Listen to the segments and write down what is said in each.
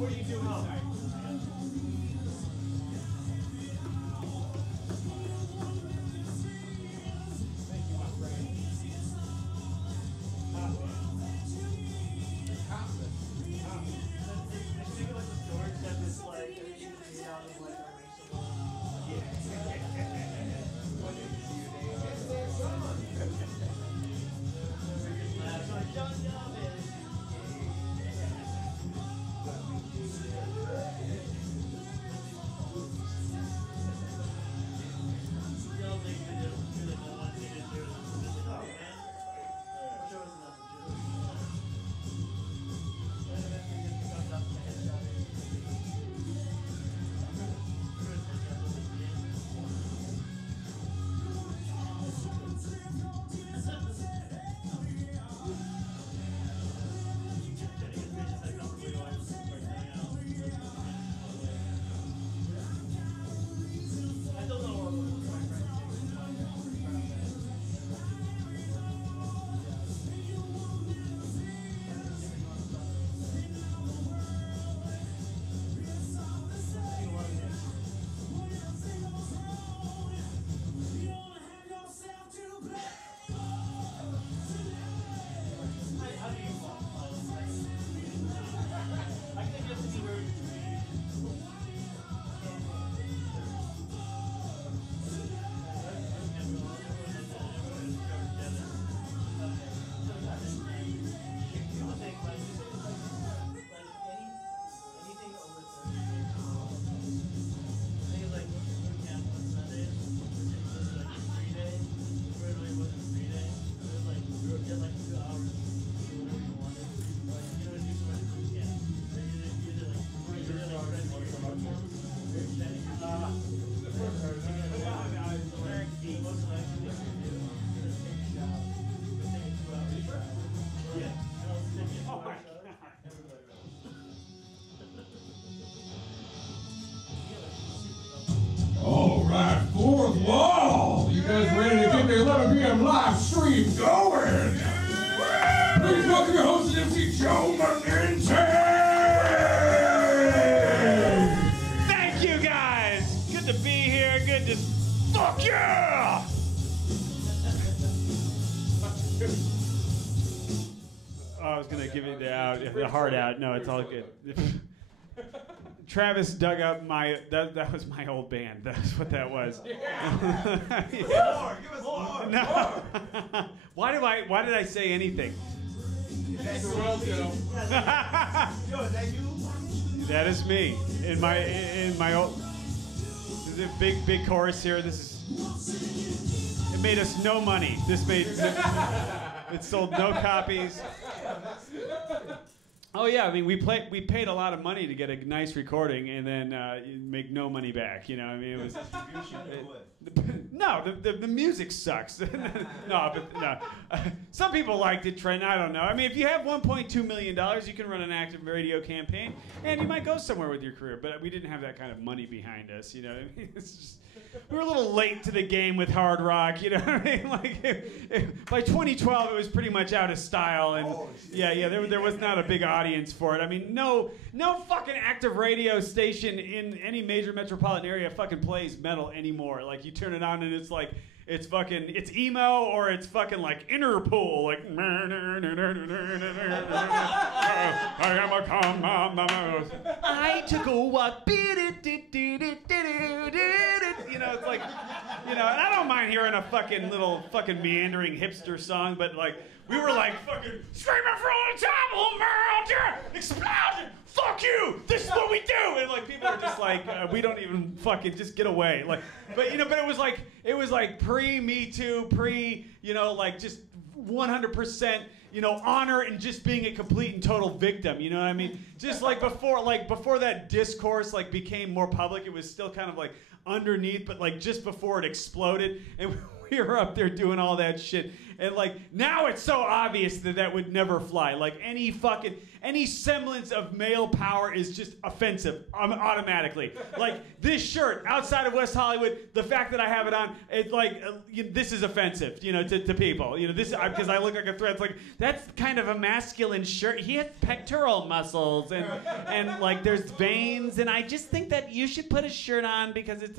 what do you do now? Thank you, my friend. All right, fourth wall. You guys ready to get the 11 p.m. live stream going? Please welcome your host and MC, Joe Manente. Thank you guys. Good to be here. Good to fuck yeah. Oh, I was gonna give you the hard out. No, it's all good. Travis dug up that was my old band. That's what that was. Yeah. Give us more. No. Why did I say anything? That's the world, Joe. Yo, is that you? That is me. In my old. This is a big chorus here. It made us no money. It sold no copies. Oh yeah, I mean we paid a lot of money to get a nice recording and then make no money back. You know, I mean it was. No, the music sucks. No. Some people liked it, Trenton. I don't know. I mean, if you have $1.2 million, you can run an active radio campaign, and you might go somewhere with your career. But we didn't have that kind of money behind us. You know, I mean, it's just, we were a little late to the game with hard rock. You know what I mean? Like by 2012, it was pretty much out of style, and there was not a big audience for it. I mean, no fucking active radio station in any major metropolitan area fucking plays metal anymore. Like you turn it on and it's like it's emo or it's fucking like Interpol, like I am a I took a walk, you know, it's like, you know, and I don't mind hearing a fucking little fucking meandering hipster song, but like we were like fucking screaming from the top of the mountain, explosion. Fuck you! This is what we do! And like people are just like, we don't even fucking just get away. Like, but you know, but it was like pre-Me Too, you know, like just 100%, you know, honor and just being a complete and total victim. You know what I mean? Just like before that discourse like became more public, it was still kind of like underneath, but like just before it exploded, and we were up there doing all that shit, And like now it's so obvious that that would never fly. Like any semblance of male power is just offensive automatically. Like this shirt outside of West Hollywood, the fact that I have it on, it's like this is offensive, to people. This because I look like a threat. It's like that's kind of a masculine shirt. He has pectoral muscles and like there's veins, and I just think that you should put a shirt on because it's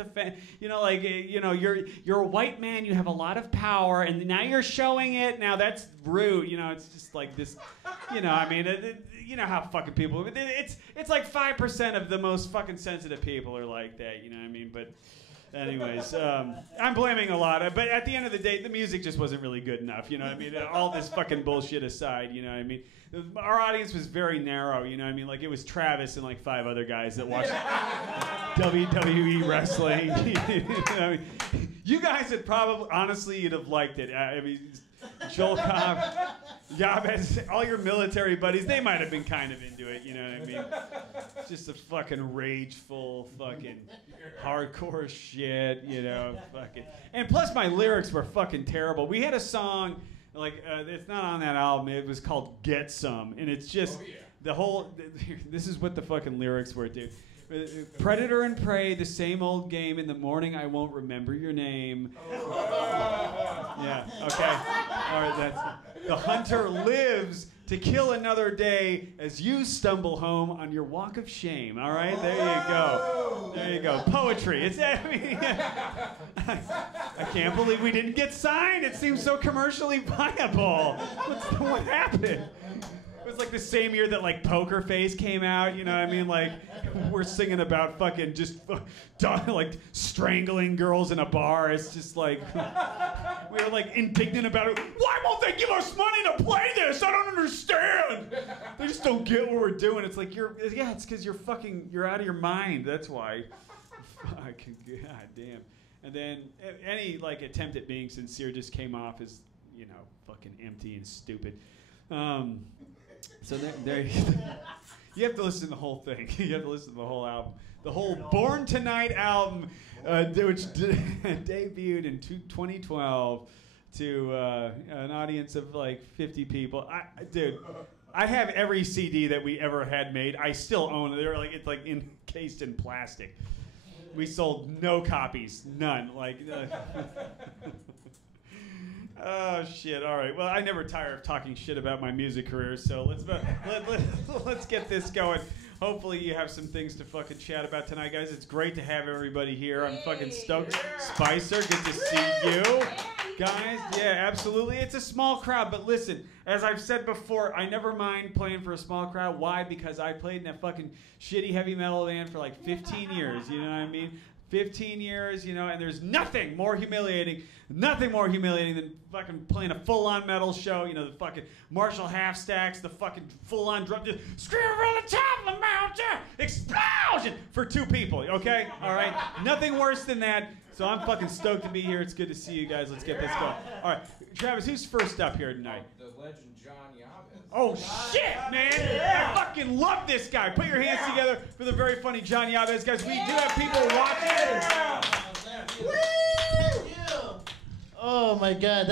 you're a white man, you have a lot of power, and now you're showing it. Now that's rude. It's just like this. I mean, you know how fucking people. It's like 5% of the most fucking sensitive people are like that. You know what I mean? But anyways, I'm blaming a lot. But at the end of the day, the music just wasn't really good enough. You know what I mean? All this fucking bullshit aside, you know what I mean? Our audience was very narrow. You know what I mean? Like it was Travis and like 5 other guys that watched WWE wrestling. You know what I mean? You guys would probably, honestly, you'd have liked it. I mean, Joel Cobb, Yabes, all your military buddies, they might have been kind of into it, you know what I mean? Just a fucking rageful, fucking hardcore shit, fucking. And plus my lyrics were fucking terrible. We had a song, like, it's not on that album, it was called Get Some, and it's just, this is what the fucking lyrics were, dude. Predator and prey, the same old game. In the morning, I won't remember your name. Yeah, okay. All right, that's... The hunter lives to kill another day as you stumble home on your walk of shame. All right, there you go. There you go. Poetry. I can't believe we didn't get signed. It seems so commercially viable. What happened? It was like the same year that like Poker Face came out, you know what I mean? Like we're singing about fucking just like strangling girls in a bar. It's just like we were like indignant about it. Why won't they give us money to play this? I don't understand. They just don't get what we're doing. It's like it's because you're out of your mind. That's why. Fucking god damn. And then any like attempt at being sincere just came off as fucking empty and stupid. So there you have to listen to the whole thing. You have to listen to the whole album. The whole Born Tonight album, which debuted in 2012 to an audience of like 50 people. Dude, I have every CD that we ever had made. I still own it. They're like it's like encased in plastic. We sold no copies, none. Like. Oh shit! All right. Well, I never tire of talking shit about my music career, so let's get this going. Hopefully, you have some things to fucking chat about tonight, guys. It's great to have everybody here. I'm fucking stoked. Spicer, good to see you, guys. Yeah, absolutely. It's a small crowd, but listen, as I've said before, I never mind playing for a small crowd. Why? Because I played in a fucking shitty heavy metal band for like 15 years. You know what I mean? 15 years, and there's nothing more humiliating than fucking playing a full-on metal show, the fucking Marshall half stacks, the fucking full-on drum, just scream from the top of the mountain, explosion for 2 people, okay? All right? Nothing worse than that, so I'm fucking stoked to be here. It's good to see you guys. Let's get this going. All right, Travis, who's first up here tonight? The legend John Yabes. Oh, shit, man. I fucking love this guy. Put your hands together for the very funny John Yabes. Guys, we do have people watching. Oh my God,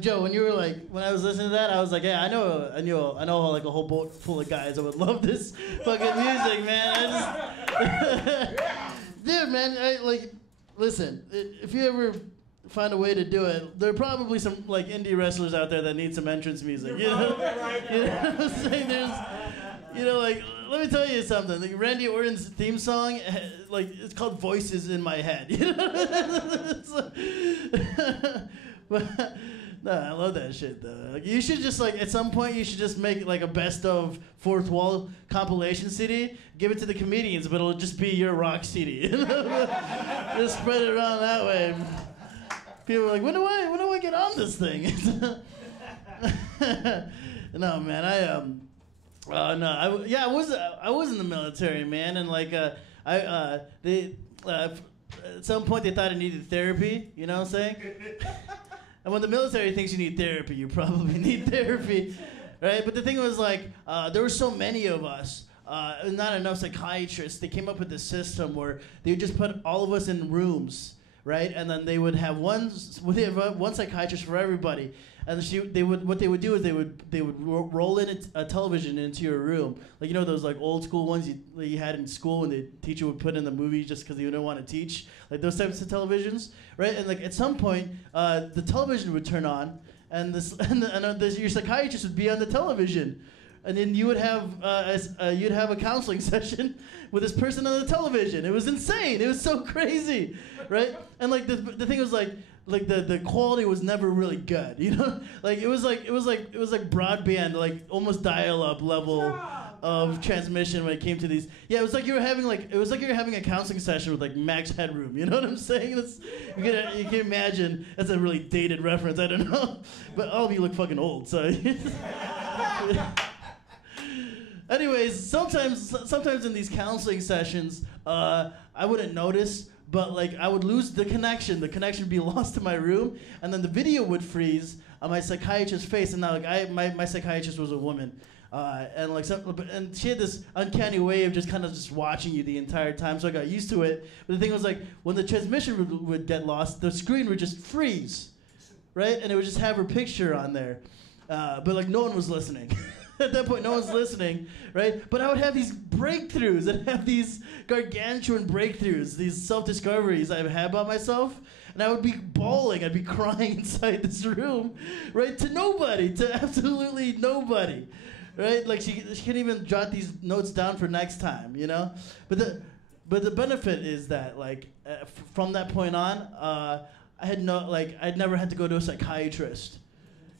Joe, when I was listening to that, I was like, yeah, I know like a whole boat full of guys that would love this fucking music, man. Dude, man, listen, if you ever find a way to do it, there are probably some like indie wrestlers out there that need some entrance music. You know what I'm saying? Let me tell you something. Like Randy Orton's theme song, it's called "Voices in My Head." No, I love that shit though. Like, you should just at some point you should just make like a best of Fourth Wall compilation CD. Give it to the comedians, but it'll just be your rock CD. Just spread it around that way. People are like, when do I get on this thing? No, man, I was in the military, man, and at some point they thought I needed therapy. You know what I'm saying? And when the military thinks you need therapy, you probably need therapy, right? But the thing was there were so many of us. Not enough psychiatrists. They came up with this system where they would just put all of us in rooms, right? And then they would have one psychiatrist for everybody. And what they would do is they would roll in a television into your room, like those like old school ones you had in school, and the teacher would put in the movie just because they didn't want to teach, like those types of televisions, right? And like at some point, the television would turn on, and your psychiatrist would be on the television, and then you would have a counseling session with this person on the television. It was insane. It was so crazy, right? And like the thing was like the quality was never really good, like it was like broadband, like almost dial-up level of transmission when it came to these. Yeah, it was like you were having a counseling session with like max headroom. You know what I'm saying? You can imagine. That's a really dated reference. I don't know, but all of you look fucking old. So, anyways, sometimes in these counseling sessions, I wouldn't notice. But like I would lose the connection. The connection would be lost to my room, and then the video would freeze on my psychiatrist's face. And now like my psychiatrist was a woman, and she had this uncanny way of just kind of just watching you the entire time. So I got used to it. But the thing was like when the transmission would get lost, the screen would just freeze, right? And it would just have her picture on there, but like no one was listening. At that point, no one's listening, right? But I would have these breakthroughs. I'd have these gargantuan breakthroughs, these self-discoveries I've had about myself, and I would be bawling. I'd be crying inside this room, right? To absolutely nobody, right? Like she can't even jot these notes down for next time, But the benefit is that like from that point on, I'd never had to go to a psychiatrist,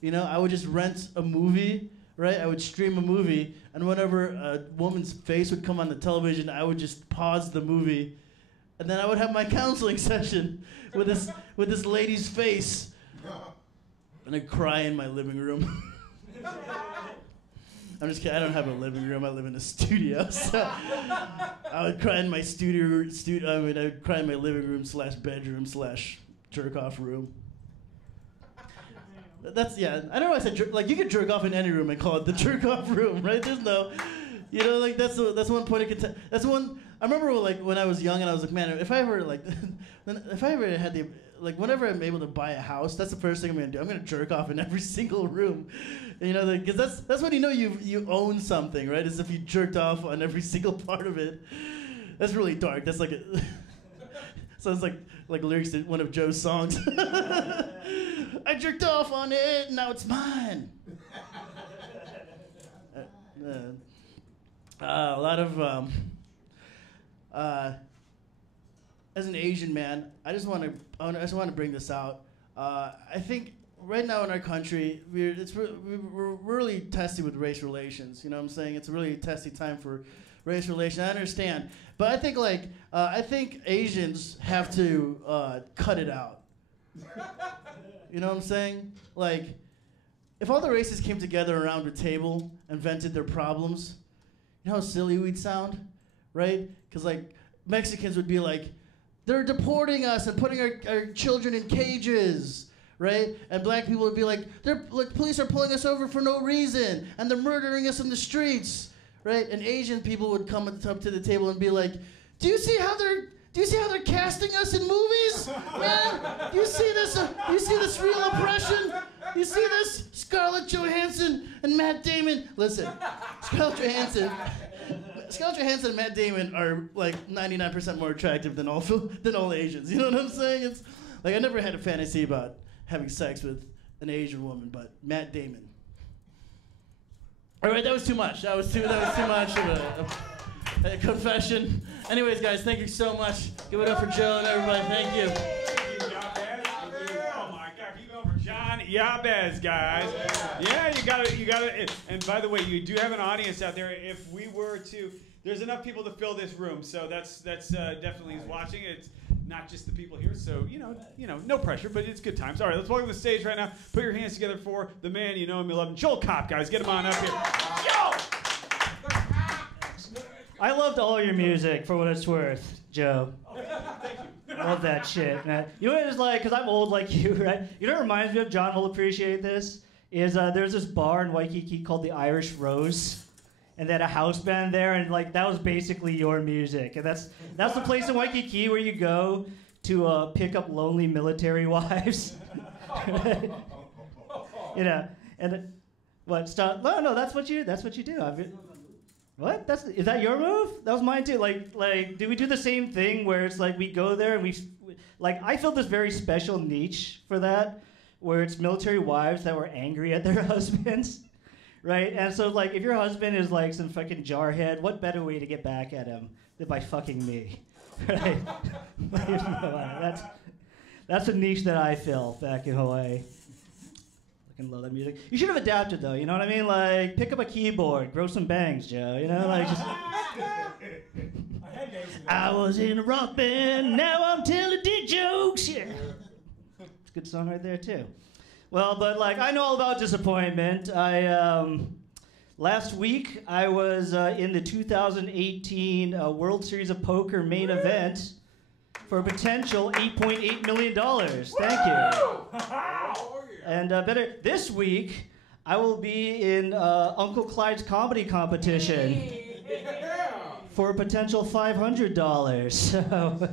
I would just rent a movie. Right, I would stream a movie, and whenever a woman's face would come on the television, I would just pause the movie, and then I would have my counseling session with this lady's face, and I'd cry in my living room. I'm just kidding. I don't have a living room. I live in a studio, so I would cry in my I would cry in my living room / bedroom / jerk off room. I don't know why I said you could jerk off in any room and call it the jerk off room, right? There's no, like that's one point of that's one. I remember like when I was young and I was like, man, if I ever had the whenever I'm able to buy a house, that's the first thing I'm gonna do. I'm gonna jerk off in every single room, because that's when you own something, right? Is if you jerked off on every single part of it. That's really dark. That's like sounds like lyrics to one of Joe's songs. I jerked off on it, now it's mine. A lot of as an Asian man, I just want to bring this out. I think right now in our country, we're really testy with race relations. You know what I'm saying? It's a really testy time for race relations. I understand, but I think Asians have to cut it out. You know what I'm saying? Like, if all the races came together around a table and vented their problems, you know how silly we'd sound, right? Because like Mexicans would be like, they're deporting us and putting our children in cages, right? And black people would be like, police are pulling us over for no reason, and they're murdering us in the streets, right? And Asian people would come up to the table and be like, do you see how they're casting us in movies, man? You see this real oppression? You see this? Scarlett Johansson and Matt Damon. Listen, Scarlett Johansson and Matt Damon are like 99% more attractive than all Asians. You know what I'm saying? It's like I never had a fantasy about having sex with an Asian woman, but Matt Damon. All right, that was too much. That was too much of a confession. Anyways, guys, thank you so much. Give it up for Joe and everybody. Thank you. Oh my God, keep going for John Yabes, guys. Yeah, you got it. And by the way, you do have an audience out there. If we were to, there's enough people to fill this room, so that's definitely who's watching. It's not just the people here, so you know, no pressure, but it's good times. All right, let's welcome to the stage right now. Put your hands together for the man you know him, you love him, Joel Kopp, guys. Get him on up here. Yo! I loved all your music, for what it's worth, Joe. Thank you. I love that shit, man. You know what it's like, because I'm old like you, right? You know what reminds me of, John will appreciate this, is there's this bar in Waikiki called the Irish Rose, and they had a house band there, and like that was basically your music. And that's the place in Waikiki where you go to pick up lonely military wives. You know, and what? Stop? No, that's what you do. What? Is that your move? That was mine too. Like, do we do the same thing where it's like we go there and I feel this very special niche for that, where it's military wives that were angry at their husbands, right? And so like, if your husband is like some fucking jarhead, what better way to get back at him than by fucking me, right? That's a niche that I fill back in Hawaii. Love that music. You should have adapted though, you know what I mean? Like, pick up a keyboard, grow some bangs, Joe, you know? Like, just... I was in a rock band, now I'm telling dick jokes, yeah. It's a good song right there too. Well, but like, I know all about disappointment. Last week, I was in the 2018 World Series of Poker main event for a potential $8.8 million. Thank you. And this week, I will be in Uncle Clyde's comedy competition for a potential $500. So,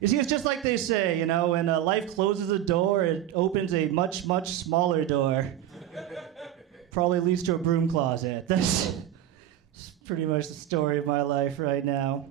you see, it's just like they say, you know, when life closes a door, it opens a much, much smaller door. Probably leads to a broom closet. That's pretty much the story of my life right now.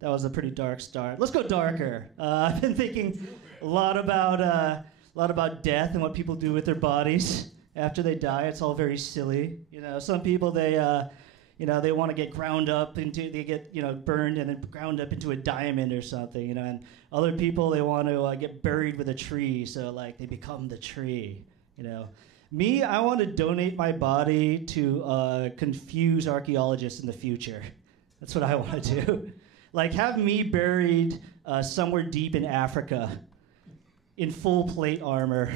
That was a pretty dark start. Let's go darker. I've been thinking a lot about death and what people do with their bodies after they die. It's all very silly. You know, some people they want to get ground up into, they get, you know, burned and then ground up into a diamond or something, you know, and other people, they want to get buried with a tree, so like they become the tree, you know. Me, I want to donate my body to confuse archaeologists in the future. That's what I want to do. Like, have me buried somewhere deep in Africa in full plate armor,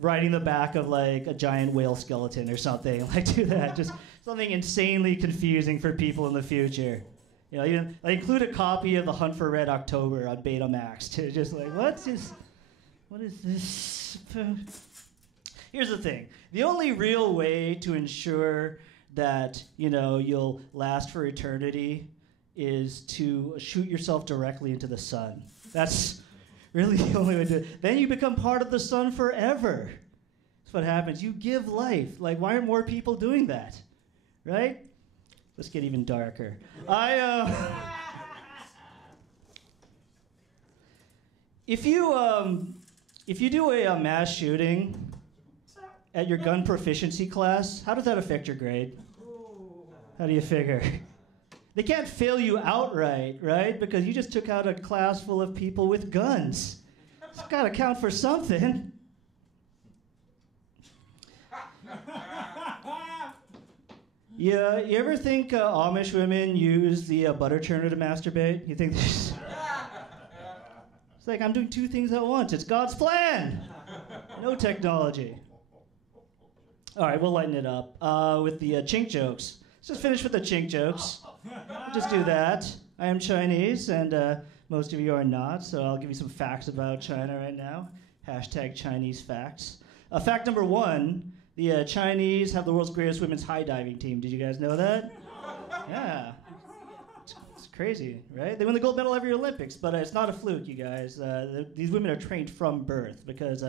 riding the back of like a giant whale skeleton or something. Like, do that. Just something insanely confusing for people in the future. You know, I include a copy of The Hunt for Red October on Betamax to just like, what is this? Here's the thing. The only real way to ensure that, you know, you'll last for eternity is to shoot yourself directly into the sun. That's really the only way to do it. Then you become part of the sun forever. That's what happens. You give life. Like, why aren't more people doing that? Right? Let's get even darker. If you do a mass shooting at your gun proficiency class, how does that affect your grade? How do you figure? They can't fail you outright, right? Because you just took out a class full of people with guns. It's got to count for something. Yeah, you ever think Amish women use the butter churner to masturbate? You think there's... It's like, I'm doing two things at once. It's God's plan. No technology. All right, we'll lighten it up with the chink jokes. Let's just finish with the chink jokes. We'll just do that. I am Chinese, and most of you are not, so I'll give you some facts about China right now. Hashtag Chinese facts. Fact number one, the Chinese have the world's greatest women's high diving team. Did you guys know that? Yeah. It's crazy, right? They win the gold medal every Olympics, but it's not a fluke, you guys. These women are trained from birth because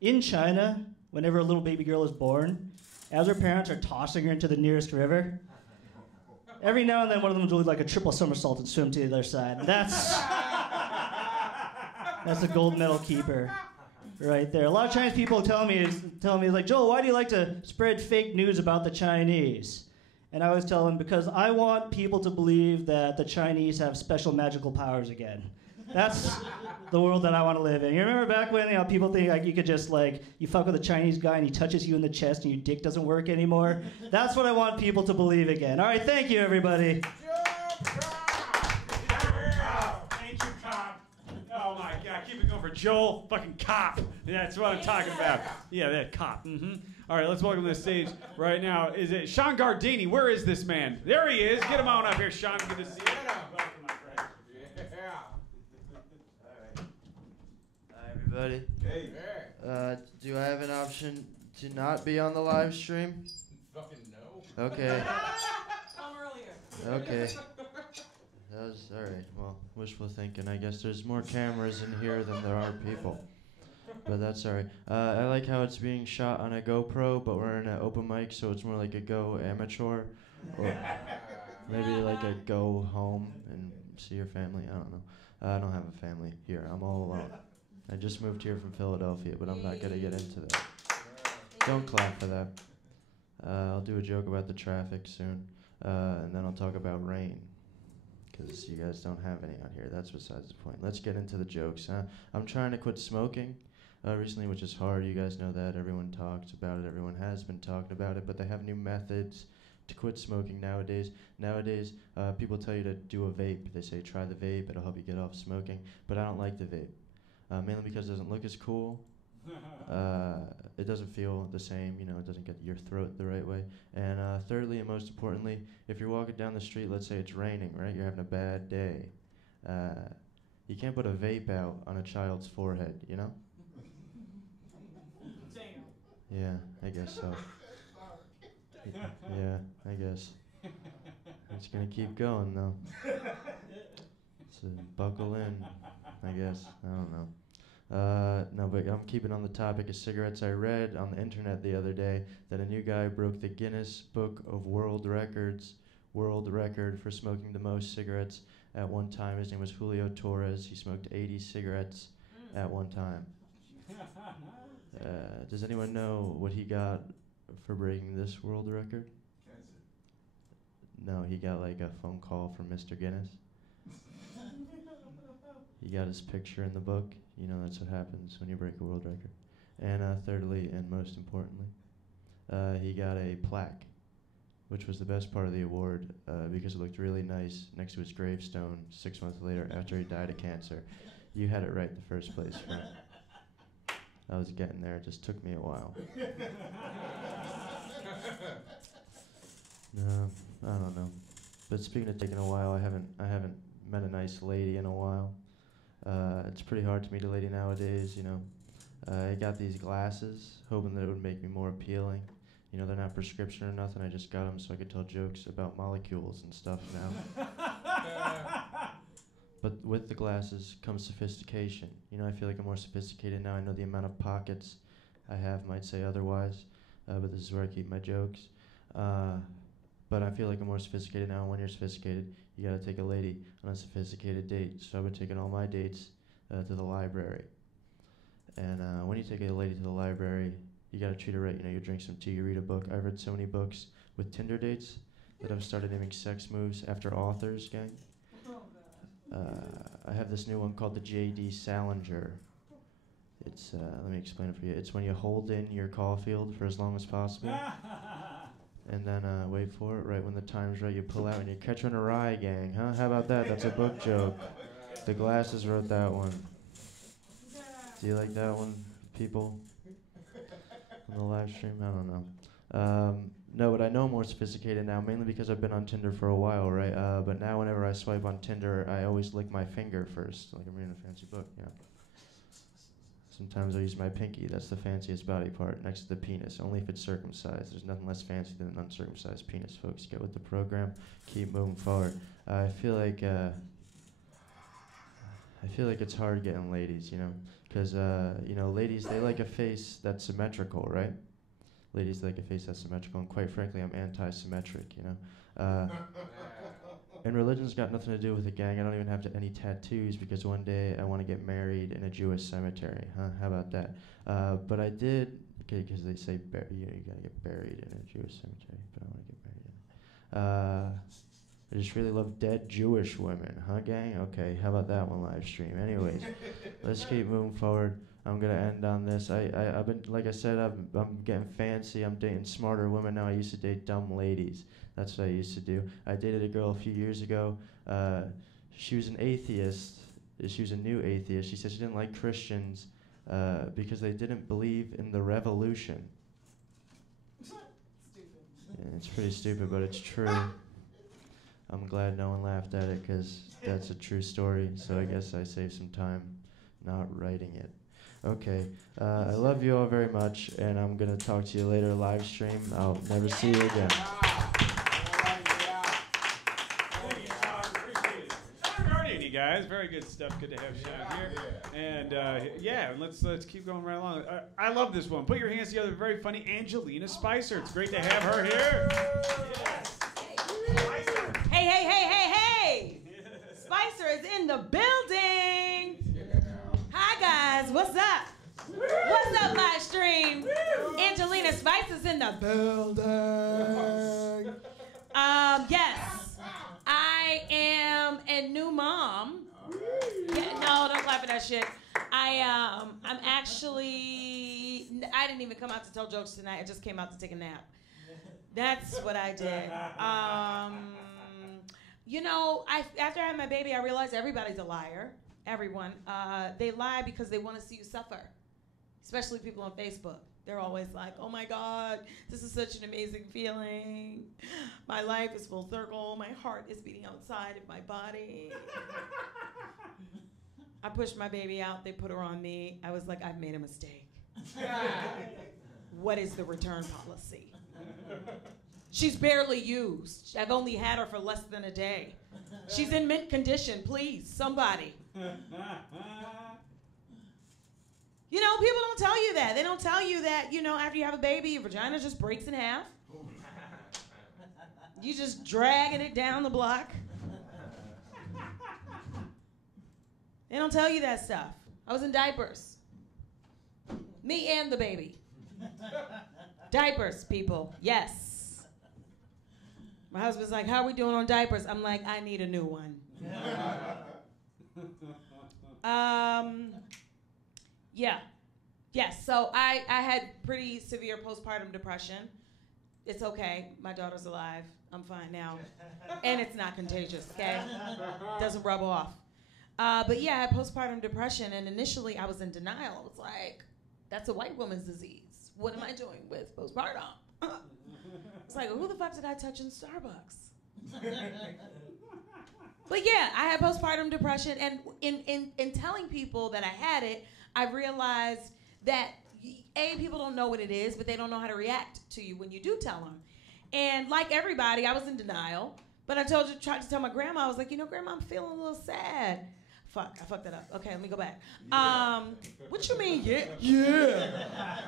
in China, whenever a little baby girl is born, as her parents are tossing her into the nearest river, every now and then one of them will do like a triple somersault and swim to the other side. That's a gold medal keeper right there. A lot of Chinese people tell me like, Joel, why do you like to spread fake news about the Chinese? And I always tell them, because I want people to believe that the Chinese have special magical powers again. That's the world that I want to live in. You remember back when people think like you could just like, you fuck with a Chinese guy and he touches you in the chest and your dick doesn't work anymore? That's what I want people to believe again. All right, thank you, everybody. Ancient cop. Oh my God, keep it going for Joel fucking Cop. That's what I'm talking about. Yeah, that cop. Mm-hmm. All right, let's welcome to the stage right now. Is it Shawn Gardini? Where is this man? There he is. Get him on up here, Shawn. Good to see you. Welcome, my friend. Hi, everybody. Hey. Do I have an option to not be on the live stream? Fucking no. Okay. Come earlier. Okay. That was all right. Well, wishful thinking. I guess there's more cameras in here than there are people. But that's alright. I like how it's being shot on a GoPro, but we're in an open mic, so it's more like a Go amateur. Or maybe like a go home and see your family. I don't know. I don't have a family here. I'm all alone. I just moved here from Philadelphia, but I'm not going to get into that. Don't clap for that. I'll do a joke about the traffic soon, and then I'll talk about rain, because you guys don't have any out here. That's besides the point. Let's get into the jokes. I'm trying to quit smoking recently, which is hard. You guys know that. Everyone talks about it. Everyone has been talking about it, but they have new methods to quit smoking nowadays. Nowadays, people tell you to do a vape. They say, try the vape. It'll help you get off smoking. But I don't like the vape, mainly because it doesn't look as cool. It doesn't feel the same, you know, it doesn't get your throat the right way. And thirdly, and most importantly, if you're walking down the street, let's say it's raining, right? You're having a bad day. You can't put a vape out on a child's forehead, you know? Yeah, I guess so. Yeah, I guess. It's gonna keep going though. So buckle in, I guess. I don't know. No, but I'm keeping on the topic of cigarettes. I read on the internet the other day that a new guy broke the Guinness Book of World Record for smoking the most cigarettes at one time. His name was Julio Torres. He smoked 80 cigarettes at one time. Does anyone know what he got for breaking this world record? No, he got like a phone call from Mr. Guinness. He got his picture in the book. You know, that's what happens when you break a world record. And thirdly, and most importantly, he got a plaque, which was the best part of the award because it looked really nice next to his gravestone 6 months later after he died of cancer. You had it right the first place, friend. I was getting there. It just took me a while. No, I don't know. But speaking of taking a while, I haven't met a nice lady in a while. It's pretty hard to meet a lady nowadays, you know. I got these glasses, hoping that it would make me more appealing. You know, they're not prescription or nothing. I just got them so I could tell jokes about molecules and stuff now. But with the glasses comes sophistication. You know, I feel like I'm more sophisticated now. I know the amount of pockets I have might say otherwise, but this is where I keep my jokes. But I feel like I'm more sophisticated now, and when you're sophisticated, you gotta take a lady on a sophisticated date. So I've been taking all my dates to the library. And when you take a lady to the library, you gotta treat her right. You know, you drink some tea, you read a book. I've read so many books with Tinder dates that I've started naming sex moves after authors, gang. I have this new one called the J.D. Salinger. It's, let me explain it for you. It's when you hold in your Caulfield for as long as possible. And then wait for it, right when the time's right, you pull out and you catch her in a rye, gang, huh? How about that? That's a book joke. The Glasses wrote that one. Do you like that one, people? On the live stream? I don't know. No, but I know I'm more sophisticated now, mainly because I've been on Tinder for a while, right? But now whenever I swipe on Tinder, I always lick my finger first, like I'm reading a fancy book, you know. Sometimes I use my pinky. That's the fanciest body part next to the penis. Only if it's circumcised. There's nothing less fancy than an uncircumcised penis, folks. Get with the program. Keep moving forward. I feel like it's hard getting ladies, you know, because you know, ladies, they like a face that's symmetrical, right? Ladies like a face that's symmetrical, and quite frankly, I'm anti-symmetric, you know. And religion's got nothing to do with it, gang. I don't even have any tattoos because one day I want to get married in a Jewish cemetery, huh? How about that? But I did, okay, because they say you gotta get buried in a Jewish cemetery, but I want to get married in it. I just really love dead Jewish women, huh, gang? Okay, how about that one live stream? Anyways, let's keep moving forward. I'm gonna end on this. I've been, like I said, I'm getting fancy. I'm dating smarter women now. I used to date dumb ladies. That's what I used to do. I dated a girl a few years ago. She was an atheist. She was a new atheist. She said she didn't like Christians because they didn't believe in the revolution. Stupid. Yeah, it's pretty stupid, but it's true. I'm glad no one laughed at it because that's a true story. So I guess I saved some time not writing it. Okay, I love you all very much, and I'm going to talk to you later live stream. I'll never see you again. Shawn Gardini, guys. guys. Very good stuff. Good to have Shawn here. And let's keep going right along. I love this one. Put your hands together. Very funny Angelina Spicer. It's great to have her here. Hey. Spicer is in the building. Hi, guys. What's up? What's up, live stream? Angelina Spicer's in the building. Yes, I am a new mom. Yeah, no, don't clap at that shit. I'm actually, I didn't even come out to tell jokes tonight. I just came out to take a nap. That's what I did. After I had my baby, I realized everybody's a liar. Everyone. They lie because they want to see you suffer, especially people on Facebook. They're always like, oh my God, this is such an amazing feeling. My life is full circle. My heart is beating outside of my body. I pushed my baby out. They put her on me. I was like, I've made a mistake. What is the return policy? She's barely used. I've only had her for less than a day. She's in mint condition. Please, somebody. People don't tell you that. They don't tell you that, after you have a baby, your vagina just breaks in half. You just dragging it down the block. They don't tell you that stuff. I was in diapers. Me and the baby. Diapers, people. Yes. My husband's like, how are we doing on diapers? I'm like, I need a new one. Yeah. Yes, so I had pretty severe postpartum depression. It's okay. My daughter's alive. I'm fine now. And it's not contagious, okay? Doesn't rub off. But yeah, I had postpartum depression, and initially I was in denial. I was like, that's a white woman's disease. What am I doing with postpartum? It's like, who the fuck did I touch in Starbucks? But yeah, I had postpartum depression, and in telling people that I had it, I realized that, people don't know what it is, but they don't know how to react to you when you do tell them. And like everybody, I was in denial, but I tried to tell my grandma, I was like, Grandma, I'm feeling a little sad. Fuck, I fucked that up. Okay, let me go back. What you mean, yeah?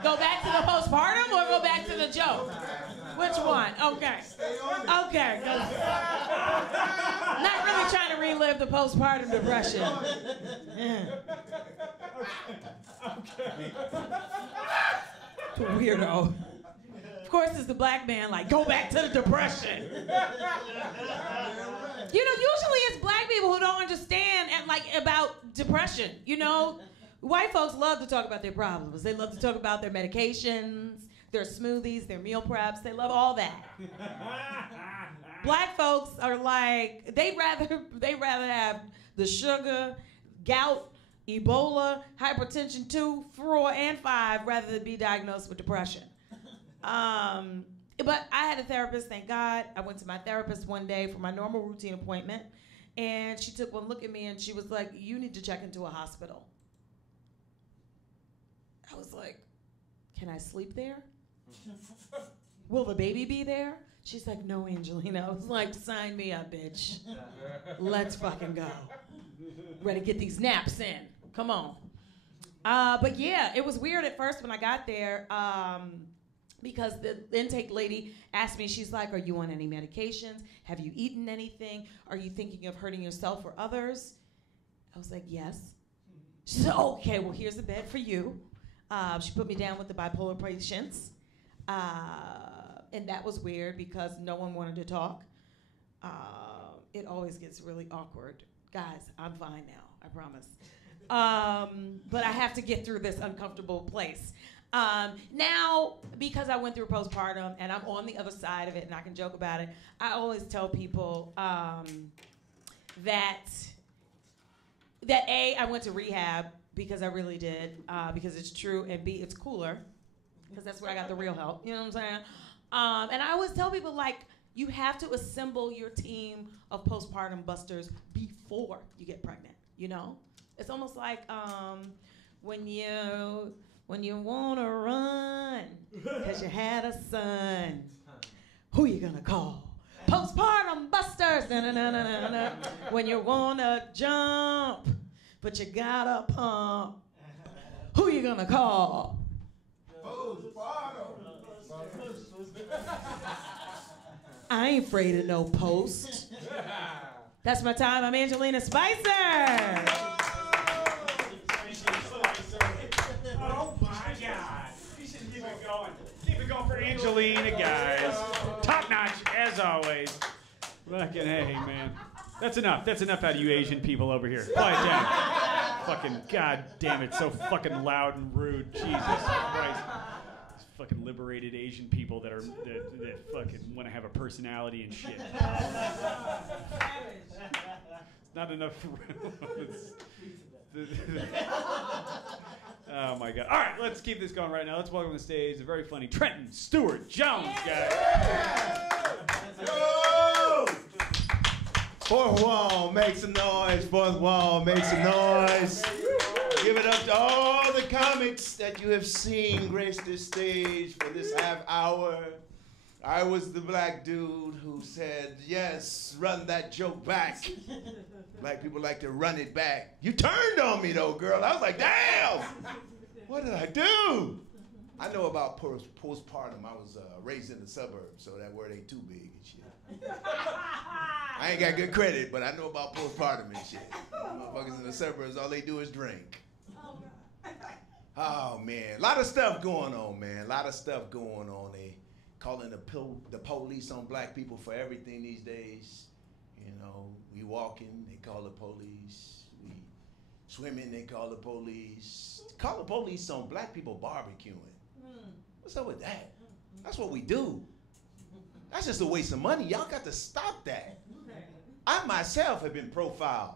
Go back to the postpartum or go back to the joke? Which one? Okay. Okay. Not really trying to relive the postpartum depression. Yeah. Okay. Weirdo. Of course, it's the black man, like, go back to the depression. Usually it's black people who don't understand about depression. White folks love to talk about their problems. They love to talk about their medications, their smoothies, their meal preps. They love all that. Black folks are like, they'd rather have the sugar, gout, Ebola, hypertension 2, 4, and 5 rather than be diagnosed with depression. But I had a therapist, thank God. I went to my therapist one day for my normal routine appointment, and she took one look at me and she was like, you need to check into a hospital. I was like, can I sleep there? Will the baby be there? She's like, no, Angelina. I was like, sign me up, bitch. Let's fucking go. Ready to get these naps in. Come on. But yeah, it was weird at first when I got there because the intake lady asked me, she's like, are you on any medications? Have you eaten anything? Are you thinking of hurting yourself or others? I was like, yes. She said, okay, well, here's a bed for you. She put me down with the bipolar patients. And that was weird because no one wanted to talk. It always gets really awkward. Guys, I'm fine now, I promise. But I have to get through this uncomfortable place. Now, because I went through postpartum and I'm on the other side of it and I can joke about it, I always tell people that A, I went to rehab because I really did, because it's true, and B, it's cooler, because that's where I got the real help, you know what I'm saying? And I always tell people, you have to assemble your team of postpartum busters before you get pregnant, It's almost like when you want to run because you had a son, who you gonna call? Postpartum busters. dance, na-na-na-na-na. When you wanna jump, but you gotta pump. Who you gonna call? I ain't afraid of no post. That's my time. I'm Angelina Spicer. Oh my God. You should keep it going. Keep it going for Angelina, guys. Top notch, as always. Fucking hey, man. That's enough. That's enough out of you Asian people over here. Quiet down. Fucking god damn it. So fucking loud and rude. Jesus Christ. These fucking liberated Asian people that fucking want to have a personality and shit. Not enough room. Oh my God. All right, let's keep this going right now. Let's welcome to the stage the very funny Trenton Stuart Jones, guys. Yo! Fourth wall, make some noise. Fourth wall, make some noise. Give it up to all the comics that you have seen grace this stage for this half hour. I was the black dude who said, yes, run that joke back. Black people like to run it back. You turned on me though, girl. I was like, damn, what did I do? I know about postpartum. I was raised in the suburbs, so that word ain't too big and shit. I ain't got good credit, but I know about postpartum and shit. Motherfuckers in the suburbs, all they do is drink. Oh, man. A lot of stuff going on, man. A lot of stuff going on. They calling the police on black people for everything these days. You know, we walking, they call the police. We swimming, they call the police. Call the police on black people barbecuing. What's up with that? That's what we do. That's just a waste of money. Y'all got to stop that. I myself have been profiled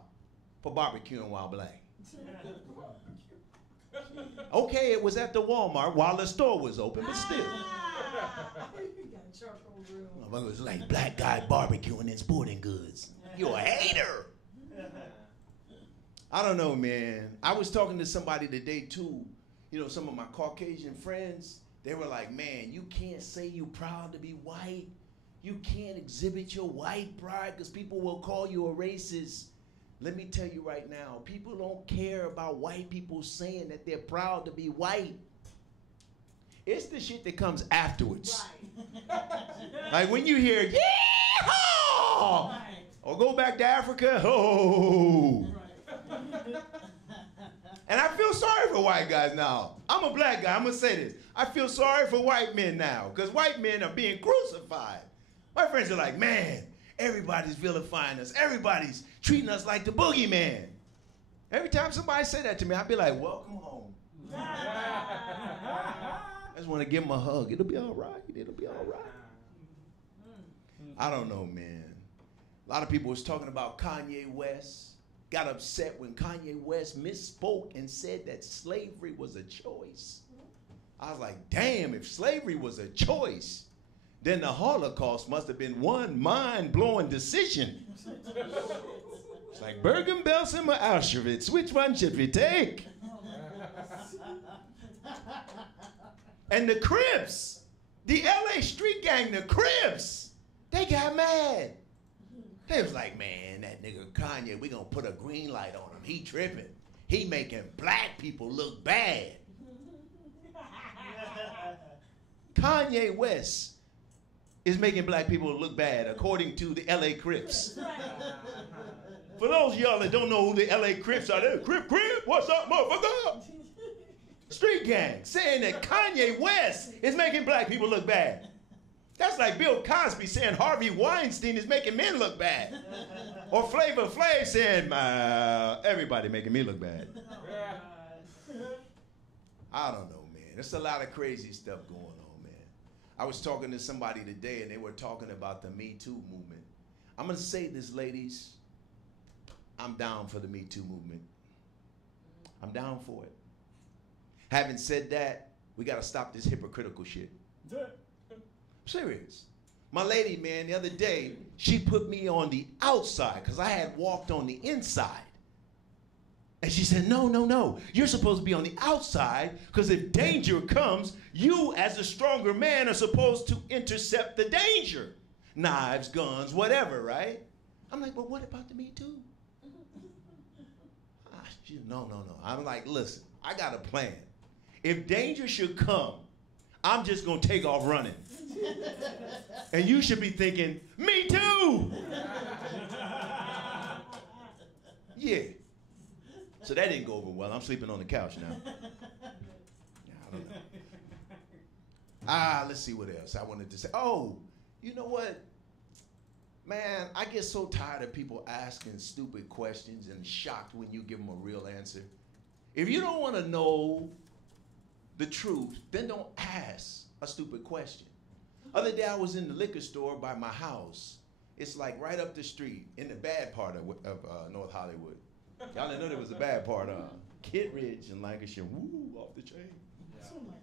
for barbecuing while black. Okay, it was at the Walmart while the store was open, but still. It was like black guy barbecuing in sporting goods. You're a hater. I don't know, man. I was talking to somebody today too. You know, some of my Caucasian friends, they were like, man, you can't say you proud to be white. You can't exhibit your white pride because people will call you a racist. Let me tell you right now, people don't care about white people saying that they're proud to be white. It's the shit that comes afterwards. Right. Like when you hear, yeehaw! Right. Or go back to Africa, oh! Right. And I feel sorry for white guys now. I'm a black guy, I'm gonna say this. I feel sorry for white men now, because white men are being crucified. My friends are like, man, everybody's vilifying us. Everybody's treating us like the boogeyman. Every time somebody say that to me, I'll be like, welcome home. I just want to give them a hug. It'll be all right. It'll be all right. I don't know, man. A lot of people was talking about Kanye West. Got upset when Kanye West misspoke and said that slavery was a choice. I was like, damn, if slavery was a choice, then the Holocaust must have been one mind-blowing decision. It's like Bergen-Belsen or Auschwitz. Which one should we take? And the Crips, the LA street gang, the Crips, they got mad. They was like, man, that nigga Kanye, we gonna put a green light on him. He tripping. He making black people look bad. Kanye West is making black people look bad, according to the LA Crips. For those of y'all that don't know who the LA Crips are, they're Crip, what's up, motherfucker? Street gang, saying that Kanye West is making black people look bad. That's like Bill Cosby saying Harvey Weinstein is making men look bad. Or Flavor Flav saying, everybody making me look bad. I don't know, man. There's a lot of crazy stuff going on, man. I was talking to somebody today, and they were talking about the Me Too movement. I'm going to say this, ladies. I'm down for the Me Too movement. I'm down for it. Having said that, we got to stop this hypocritical shit. Serious. My lady, man, the other day, she put me on the outside because I had walked on the inside. And she said, no, you're supposed to be on the outside because if danger comes, you as a stronger man are supposed to intercept the danger. Knives, guns, whatever, right? I'm like, but what about the Me Too? No. I'm like, listen, I got a plan. If danger should come, I'm just gonna take off running. And you should be thinking, me too! Yeah. So that didn't go over well. I'm sleeping on the couch now. I don't know. Let's see what else I wanted to say. Oh, you know what? Man, I get so tired of people asking stupid questions and shocked when you give them a real answer. If you don't want to know the truth, then don't ask a stupid question. Other day I was in the liquor store by my house. It's like right up the street in the bad part of North Hollywood. Y'all didn't know there was a bad part of Kid Ridge and Lancashire. Woo, off the chain. Yeah. Oh my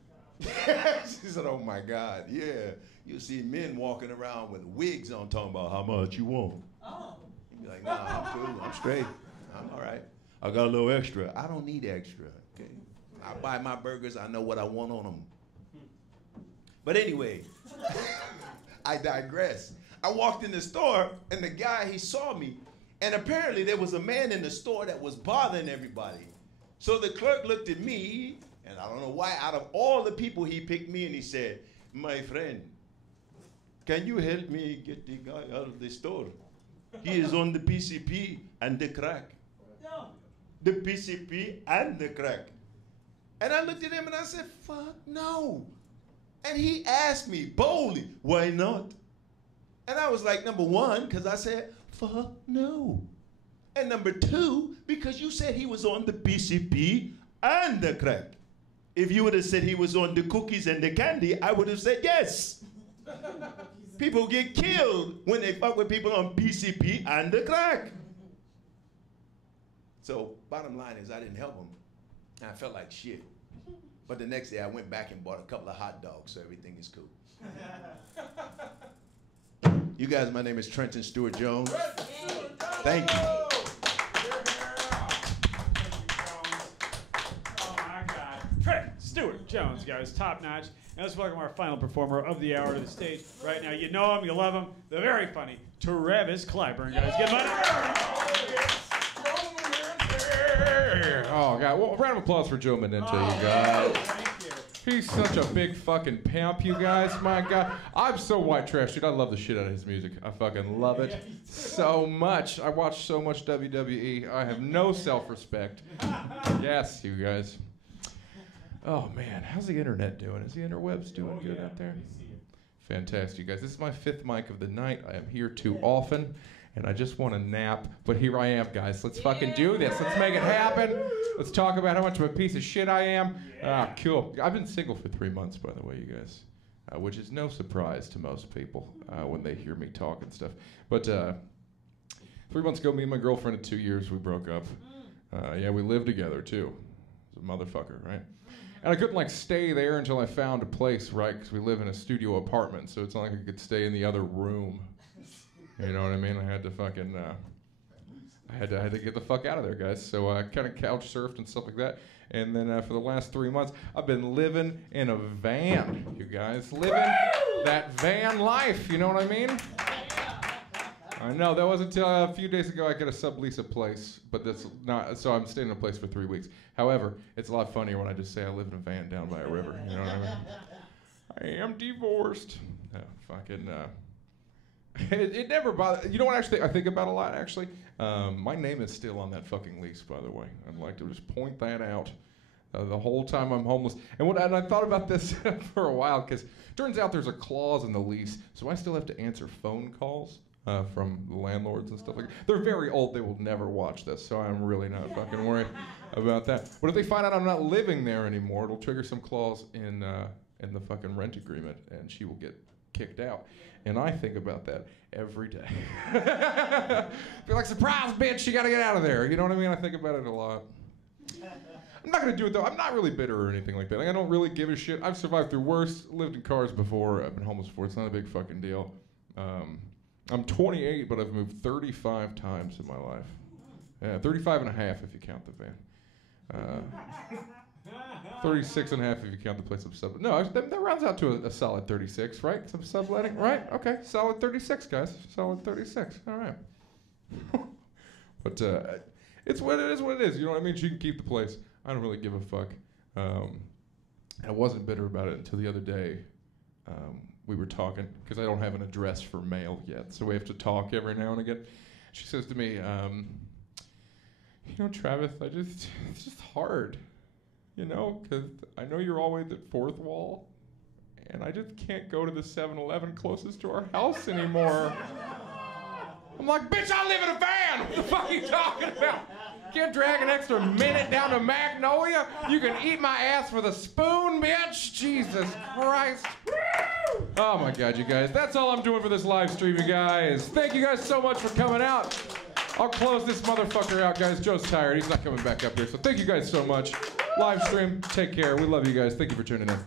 God. She said, oh my God, yeah. You'll see men walking around with wigs on talking about how much you want. Oh. You'd be like, nah, I'm cool, I'm straight. I'm all right. I got a little extra. I don't need extra, okay? I buy my burgers, I know what I want on them. But anyway, I digress. I walked in the store, and the guy, he saw me, and apparently there was a man in the store that was bothering everybody. So the clerk looked at me, and I don't know why, out of all the people, he picked me, and he said, my friend, can you help me get the guy out of the store? He is on the PCP and the crack. No. The PCP and the crack. And I looked at him and I said, fuck no. And he asked me boldly, why not? And I was like, number one, because I said, fuck no. And number two, because you said he was on the PCP and the crack. If you would have said he was on the cookies and the candy, I would have said yes. People get killed when they fuck with people on PCP and the crack. So bottom line is I didn't help him. And I felt like shit. But the next day I went back and bought a couple of hot dogs, so everything is cool. You guys, my name is Trenton Stuart Jones. Thank you. Oh my God. Trenton Stuart Jones, guys, top notch. Now let's welcome our final performer of the hour to the stage. Right now, you know him, you love him. The very funny Travis Clyburn, guys. Get him Oh, God. Well, round of applause for Joe Manente, you guys. Thank you. He's such a big fucking pimp, you guys. My God. I'm so white trash, dude. I love the shit out of his music. I fucking love it so much. I watch so much WWE. I have no self-respect. Yes, you guys. Oh, man. How's the internet doing? Is the interwebs doing good out there? Fantastic, you guys. This is my 5th mic of the night. I am here too often. And I just want to nap, but here I am, guys. Let's fucking do this. Let's make it happen. Let's talk about how much of a piece of shit I am. Cool. I've been single for 3 months, by the way, you guys, which is no surprise to most people when they hear me talk and stuff. But 3 months ago, me and my girlfriend of 2 years, we broke up. Yeah, we lived together, too. It's a motherfucker, right? And I couldn't, like, stay there until I found a place, right? Because we live in a studio apartment, so it's not like I could stay in the other room. You know what I mean? I had to fucking, I had to get the fuck out of there, guys. So I kind of couch surfed and stuff like that. And then for the last 3 months, I've been living in a van, you guys. Living that van life, you know what I mean? I know, that wasn't until a few days ago I could sublease a place, but that's not, so I'm staying in a place for 3 weeks. However, it's a lot funnier when I just say I live in a van down by a river, you know what I mean? I am divorced. It never bothers. You know what? Actually, I think about a lot. Actually, my name is still on that fucking lease. By the way, I'd like to just point that out. The whole time I'm homeless, and I thought about this for a while because turns out there's a clause in the lease, so I still have to answer phone calls from the landlords and stuff like that. They're very old. They will never watch this, so I'm really not fucking worried about that. But if they find out I'm not living there anymore, it'll trigger some clause in the fucking rent agreement, and she will get kicked out. And I think about that every day. Be like, surprise, bitch, you gotta get out of there. You know what I mean? I think about it a lot. I'm not gonna do it though. I'm not really bitter or anything like that. Like, I don't really give a shit. I've survived through worse, lived in cars before, I've been homeless before. It's not a big fucking deal. I'm 28, but I've moved 35 times in my life. Yeah, 35 and a half if you count the van. 36 and a half if you count the place I'm sub. No, that rounds out to a solid 36, right? Some subletting, right? Okay, solid 36, guys. Solid 36. All right. But it's what it is. What it is. You know what I mean? She can keep the place. I don't really give a fuck. I wasn't bitter about it until the other day. We were talking because I don't have an address for mail yet, so we have to talk every now and again. She says to me, "You know, Travis, it's just hard, you know, because I know you're always at Fourth Wall, and I just can't go to the 7-Eleven closest to our house anymore." I'm like, "Bitch, I live in a van! What the fuck are you talking about? Can't drag an extra minute down to Magnolia? You can eat my ass with a spoon, bitch! Jesus Christ!" Oh my God, you guys. That's all I'm doing for this live stream, you guys. Thank you guys so much for coming out. I'll close this motherfucker out, guys. Joe's tired. He's not coming back up here. So thank you guys so much. Live stream, take care. We love you guys. Thank you for tuning in.